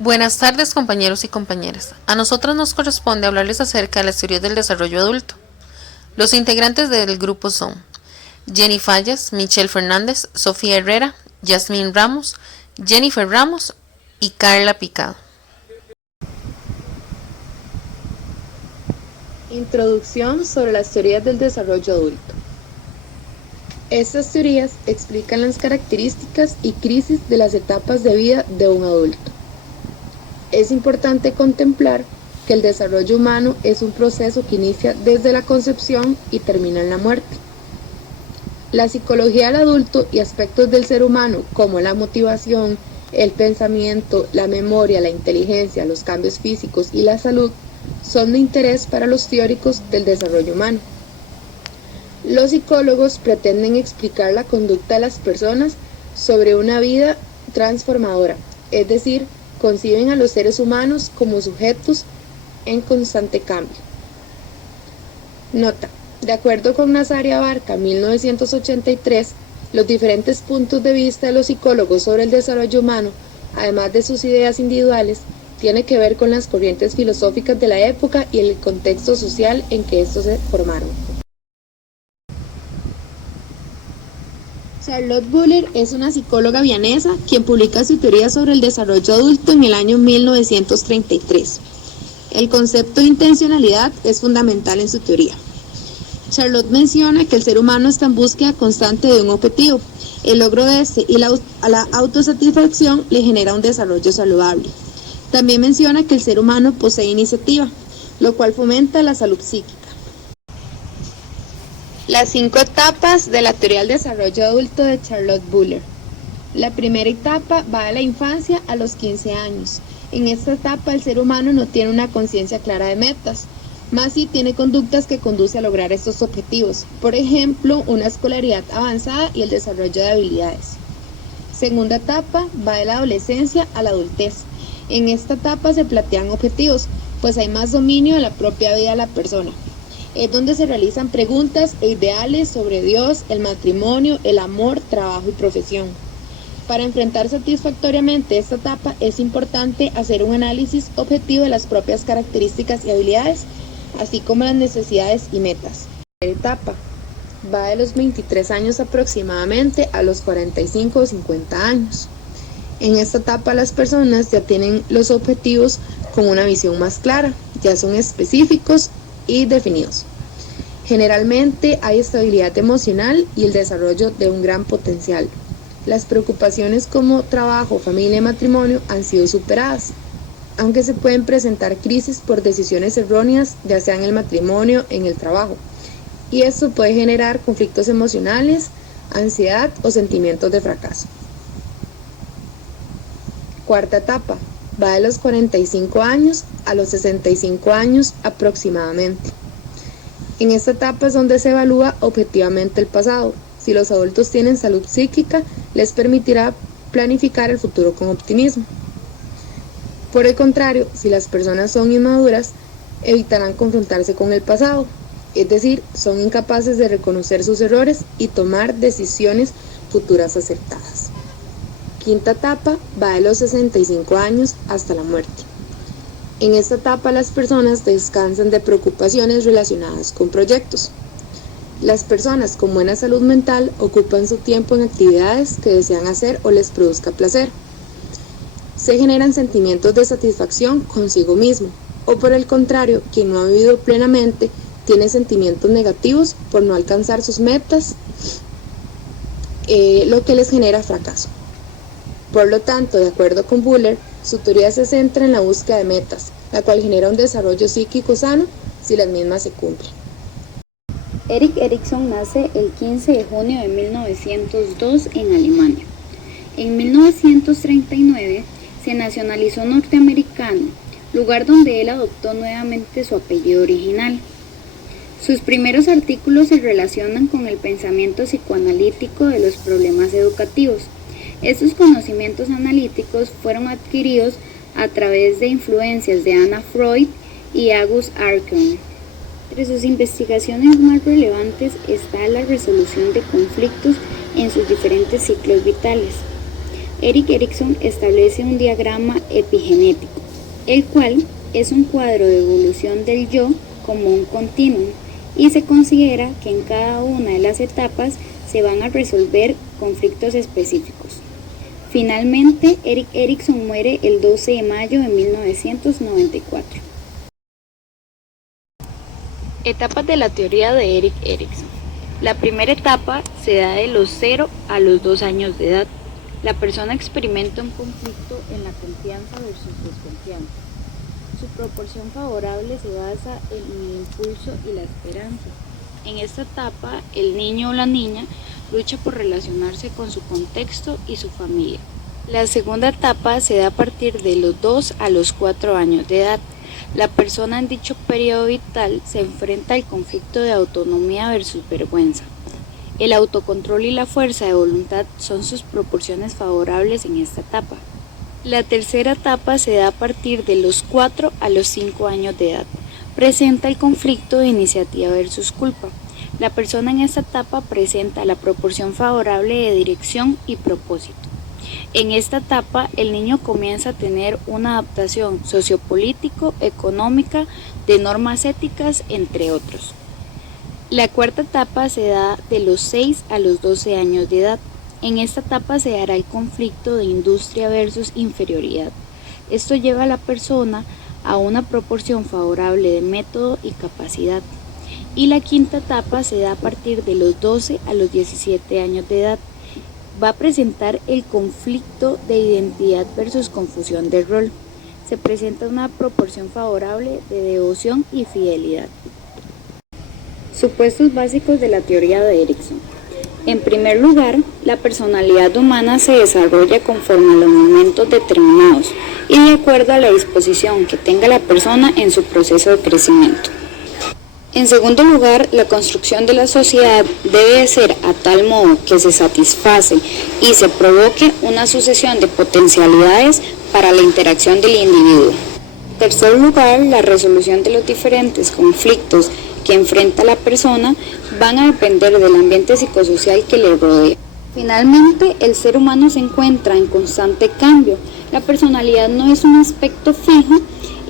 Buenas tardes, compañeros y compañeras. A nosotros nos corresponde hablarles acerca de las teorías del desarrollo adulto. Los integrantes del grupo son Jenny Fallas, Michelle Fernández, Sofía Herrera, Yasmín Ramos, Jennifer Ramos y Carla Picado. Introducción sobre las teorías del desarrollo adulto. Estas teorías explican las características y crisis de las etapas de vida de un adulto. Es importante contemplar que el desarrollo humano es un proceso que inicia desde la concepción y termina en la muerte. La psicología del adulto y aspectos del ser humano como la motivación, el pensamiento, la memoria, la inteligencia, los cambios físicos y la salud son de interés para los teóricos del desarrollo humano. Los psicólogos pretenden explicar la conducta de las personas sobre una vida transformadora, es decir, conciben a los seres humanos como sujetos en constante cambio. Nota: de acuerdo con Nazaria Abarca, 1983, los diferentes puntos de vista de los psicólogos sobre el desarrollo humano, además de sus ideas individuales, tiene que ver con las corrientes filosóficas de la época y el contexto social en que estos se formaron. Charlotte Buller es una psicóloga vienesa quien publica su teoría sobre el desarrollo adulto en el año 1933. El concepto de intencionalidad es fundamental en su teoría. Charlotte menciona que el ser humano está en búsqueda constante de un objetivo. El logro de este y la autosatisfacción le genera un desarrollo saludable. También menciona que el ser humano posee iniciativa, lo cual fomenta la salud psíquica. Las 5 etapas de la teoría del desarrollo adulto de Charlotte Buller. La primera etapa va de la infancia a los 15 años. En esta etapa el ser humano no tiene una conciencia clara de metas, más sí tiene conductas que conducen a lograr estos objetivos, por ejemplo, una escolaridad avanzada y el desarrollo de habilidades. Segunda etapa va de la adolescencia a la adultez. En esta etapa se plantean objetivos, pues hay más dominio de la propia vida de la persona. Es donde se realizan preguntas e ideales sobre Dios, el matrimonio, el amor, trabajo y profesión. Para enfrentar satisfactoriamente esta etapa es importante hacer un análisis objetivo de las propias características y habilidades, así como las necesidades y metas. La etapa va de los 23 años aproximadamente a los 45 o 50 años. En esta etapa las personas ya tienen los objetivos con una visión más clara, ya son específicos y definidos. Generalmente hay estabilidad emocional y el desarrollo de un gran potencial. Las preocupaciones como trabajo, familia y matrimonio han sido superadas, aunque se pueden presentar crisis por decisiones erróneas, ya sea en el matrimonio, en el trabajo, y esto puede generar conflictos emocionales, ansiedad o sentimientos de fracaso. Cuarta etapa, va de los 45 años a los 65 años aproximadamente. En esta etapa es donde se evalúa objetivamente el pasado. Si los adultos tienen salud psíquica, les permitirá planificar el futuro con optimismo. Por el contrario, si las personas son inmaduras, evitarán confrontarse con el pasado, es decir, son incapaces de reconocer sus errores y tomar decisiones futuras acertadas. Quinta etapa va de los 65 años hasta la muerte. En esta etapa las personas descansan de preocupaciones relacionadas con proyectos. Las personas con buena salud mental ocupan su tiempo en actividades que desean hacer o les produzca placer. Se generan sentimientos de satisfacción consigo mismo, o por el contrario, quien no ha vivido plenamente tiene sentimientos negativos por no alcanzar sus metas, lo que les genera fracaso. Por lo tanto, de acuerdo con Buller, su teoría se centra en la búsqueda de metas, la cual genera un desarrollo psíquico sano si las mismas se cumplen. Erik Erikson nace el 15 de junio de 1902 en Alemania. En 1939 se nacionalizó norteamericano, lugar donde él adoptó nuevamente su apellido original. Sus primeros artículos se relacionan con el pensamiento psicoanalítico de los problemas educativos. Estos conocimientos analíticos fueron adquiridos a través de influencias de Anna Freud y August Archon. Entre sus investigaciones más relevantes está la resolución de conflictos en sus diferentes ciclos vitales. Erik Erikson establece un diagrama epigenético, el cual es un cuadro de evolución del yo como un continuum, y se considera que en cada una de las etapas se van a resolver conflictos específicos. Finalmente, Erik Erikson muere el 12 de mayo de 1994. Etapas de la teoría de Erik Erikson. La primera etapa se da de los 0 a los 2 años de edad. La persona experimenta un conflicto en la confianza versus desconfianza. Su proporción favorable se basa en el impulso y la esperanza. En esta etapa, el niño o la niña lucha por relacionarse con su contexto y su familia. La segunda etapa se da a partir de los 2 a los 4 años de edad. La persona en dicho periodo vital se enfrenta al conflicto de autonomía versus vergüenza. El autocontrol y la fuerza de voluntad son sus proporciones favorables en esta etapa. La tercera etapa se da a partir de los 4 a los 5 años de edad. Presenta el conflicto de iniciativa versus culpa. La persona en esta etapa presenta la proporción favorable de dirección y propósito. En esta etapa, el niño comienza a tener una adaptación sociopolítico, económica, de normas éticas, entre otros. La cuarta etapa se da de los 6 a los 12 años de edad. En esta etapa se dará el conflicto de industria versus inferioridad. Esto lleva a la persona a una proporción favorable de método y capacidad. Y la quinta etapa se da a partir de los 12 a los 17 años de edad. Va a presentar el conflicto de identidad versus confusión de rol. Se presenta una proporción favorable de devoción y fidelidad. Supuestos básicos de la teoría de Erikson. En primer lugar, la personalidad humana se desarrolla conforme a los momentos determinados y de acuerdo a la disposición que tenga la persona en su proceso de crecimiento. En segundo lugar, la construcción de la sociedad debe ser a tal modo que se satisface y se provoque una sucesión de potencialidades para la interacción del individuo. En tercer lugar, la resolución de los diferentes conflictos que enfrenta la persona van a depender del ambiente psicosocial que le rodea. Finalmente, el ser humano se encuentra en constante cambio. La personalidad no es un aspecto fijo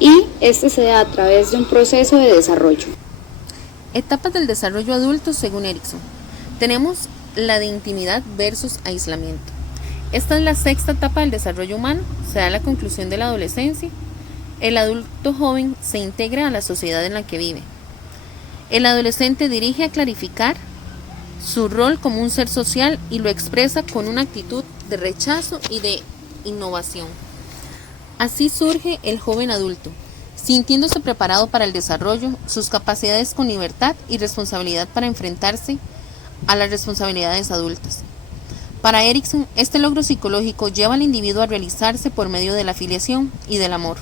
y este se da a través de un proceso de desarrollo. Etapas del desarrollo adulto según Erikson. Tenemos la de intimidad versus aislamiento. Esta es la sexta etapa del desarrollo humano, se da la conclusión de la adolescencia. El adulto joven se integra a la sociedad en la que vive. El adolescente dirige a clarificar su rol como un ser social y lo expresa con una actitud de rechazo y de innovación. Así surge el joven adulto, sintiéndose preparado para el desarrollo, sus capacidades con libertad y responsabilidad para enfrentarse a las responsabilidades adultas. Para Erikson, este logro psicológico lleva al individuo a realizarse por medio de la afiliación y del amor,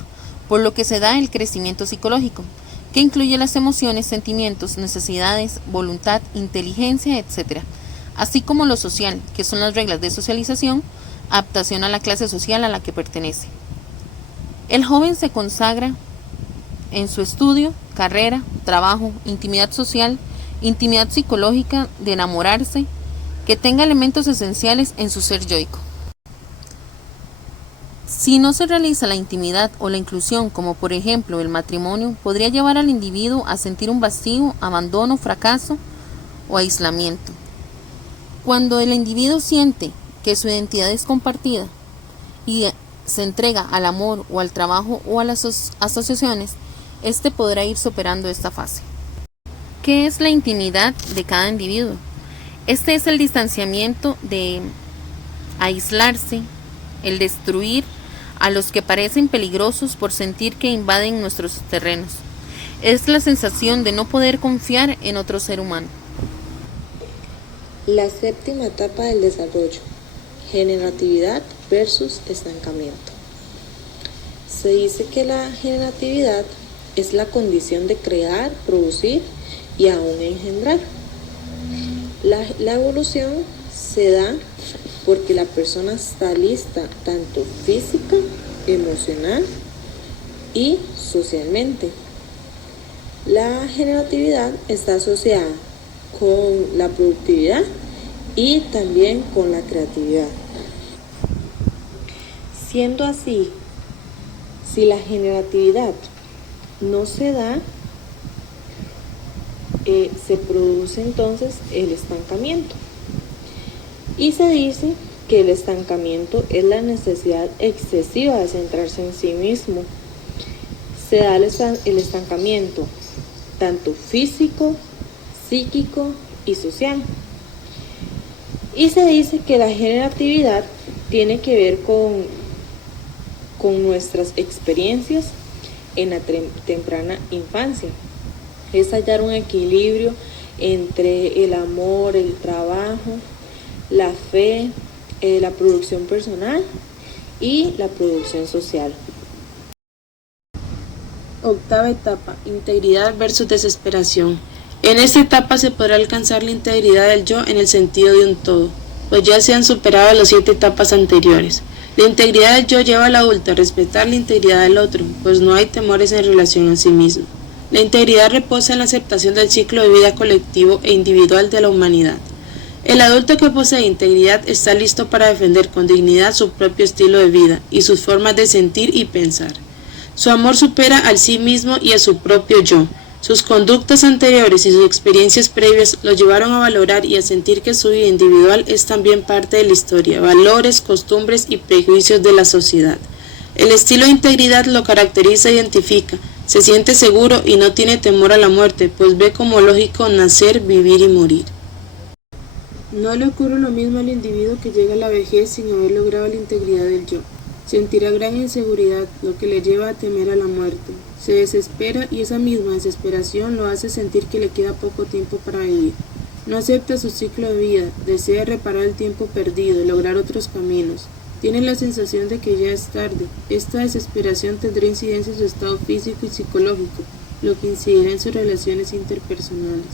por lo que se da el crecimiento psicológico, que incluye las emociones, sentimientos, necesidades, voluntad, inteligencia, etc., así como lo social, que son las reglas de socialización, adaptación a la clase social a la que pertenece. El joven se consagra en su estudio, carrera, trabajo, intimidad social, intimidad psicológica, de enamorarse, que tenga elementos esenciales en su ser yoico. Si no se realiza la intimidad o la inclusión, como por ejemplo el matrimonio, podría llevar al individuo a sentir un vacío, abandono, fracaso o aislamiento. Cuando el individuo siente que su identidad es compartida y se entrega al amor o al trabajo o a las asociaciones, este podrá ir superando esta fase. ¿Qué es la intimidad de cada individuo? Este es el distanciamiento de aislarse, el destruir a los que parecen peligrosos por sentir que invaden nuestros terrenos. Es la sensación de no poder confiar en otro ser humano. La séptima etapa del desarrollo, generatividad versus estancamiento. Se dice que la generatividad es la condición de crear, producir y aún engendrar. La evolución se da porque la persona está lista tanto física, emocional y socialmente. La generatividad está asociada con la productividad y también con la creatividad. Siendo así, si la generatividad no se da, se produce entonces el estancamiento. Y se dice que el estancamiento es la necesidad excesiva de centrarse en sí mismo. Se da el estancamiento tanto físico, psíquico y social. Y se dice que la generatividad tiene que ver con nuestras experiencias en la temprana infancia. Es hallar un equilibrio entre el amor, el trabajo, la fe, la producción personal y la producción social. Octava etapa, integridad versus desesperación. En esta etapa se podrá alcanzar la integridad del yo en el sentido de un todo, pues ya se han superado las 7 etapas anteriores. La integridad del yo lleva al adulto a respetar la integridad del otro, pues no hay temores en relación a sí mismo. La integridad reposa en la aceptación del ciclo de vida colectivo e individual de la humanidad. El adulto que posee integridad está listo para defender con dignidad su propio estilo de vida y sus formas de sentir y pensar. Su amor supera al sí mismo y a su propio yo. Sus conductas anteriores y sus experiencias previas lo llevaron a valorar y a sentir que su vida individual es también parte de la historia, valores, costumbres y prejuicios de la sociedad. El estilo de integridad lo caracteriza e identifica. Se siente seguro y no tiene temor a la muerte, pues ve como lógico nacer, vivir y morir. No le ocurre lo mismo al individuo que llega a la vejez sin haber logrado la integridad del yo. Sentirá gran inseguridad, lo que le lleva a temer a la muerte. Se desespera y esa misma desesperación lo hace sentir que le queda poco tiempo para vivir. No acepta su ciclo de vida, desea reparar el tiempo perdido y lograr otros caminos. Tiene la sensación de que ya es tarde. Esta desesperación tendrá incidencia en su estado físico y psicológico, lo que incidirá en sus relaciones interpersonales.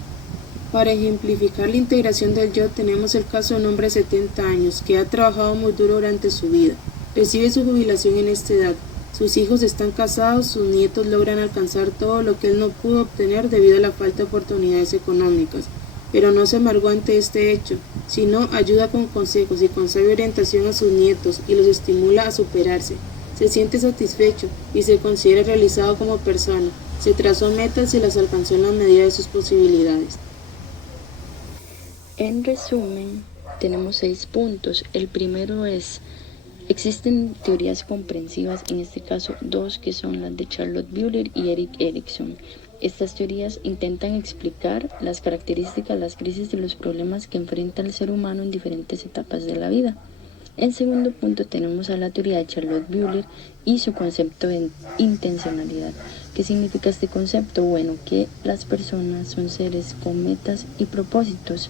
Para ejemplificar la integración del yo tenemos el caso de un hombre de 70 años que ha trabajado muy duro durante su vida. Recibe su jubilación en esta edad. Sus hijos están casados, sus nietos logran alcanzar todo lo que él no pudo obtener debido a la falta de oportunidades económicas. Pero no se amargó ante este hecho, sino ayuda con consejos y con sabia orientación a sus nietos y los estimula a superarse. Se siente satisfecho y se considera realizado como persona. Se trazó metas y las alcanzó en la medida de sus posibilidades. En resumen, tenemos 6 puntos. El primero es: existen teorías comprensivas, en este caso 2, que son las de Charlotte Buehler y Erik Erikson. Estas teorías intentan explicar las características, las crisis y los problemas que enfrenta el ser humano en diferentes etapas de la vida. En segundo punto tenemos a la teoría de Charlotte Buehler y su concepto de intencionalidad. ¿Qué significa este concepto? Bueno, que las personas son seres con metas y propósitos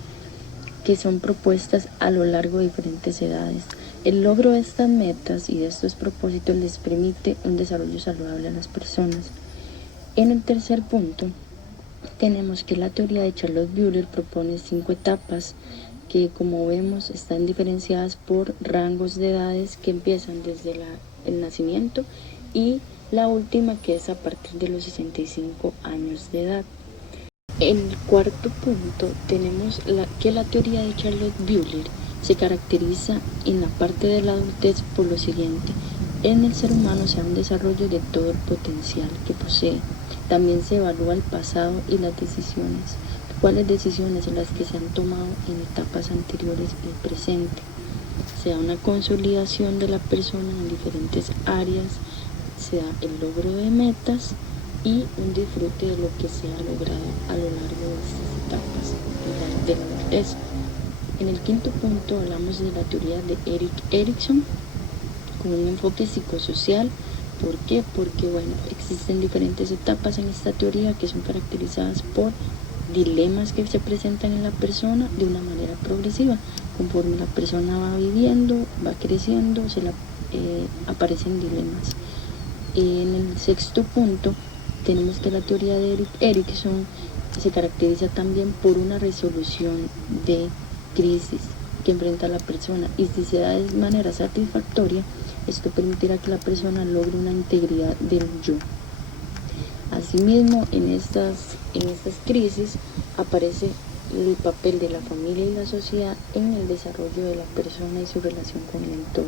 que son propuestas a lo largo de diferentes edades. El logro de estas metas y de estos propósitos les permite un desarrollo saludable a las personas. En el tercer punto, tenemos que la teoría de Charlotte Buehler propone 5 etapas que, como vemos, están diferenciadas por rangos de edades que empiezan desde el nacimiento y la última, que es a partir de los 65 años de edad. En el cuarto punto tenemos que la teoría de Charlotte Buehler se caracteriza en la parte de la adultez por lo siguiente: en el ser humano se da un desarrollo de todo el potencial que posee. También se evalúa el pasado y las decisiones, cuáles decisiones son las que se han tomado en etapas anteriores y el presente. Se da una consolidación de la persona en diferentes áreas, se da el logro de metas y un disfrute de lo que se ha logrado a lo largo de estas etapas de la adultez. En el quinto punto hablamos de la teoría de Erik Erikson con un enfoque psicosocial. ¿Por qué? Porque existen diferentes etapas en esta teoría que son caracterizadas por dilemas que se presentan en la persona de una manera progresiva. Conforme la persona va viviendo, va creciendo, aparecen dilemas. En el sexto punto tenemos que la teoría de Erik Erikson se caracteriza también por una resolución de crisis que enfrenta la persona, y si se da de manera satisfactoria, esto permitirá que la persona logre una integridad del yo. Asimismo, en estas crisis aparece el papel de la familia y la sociedad en el desarrollo de la persona y su relación con el entorno.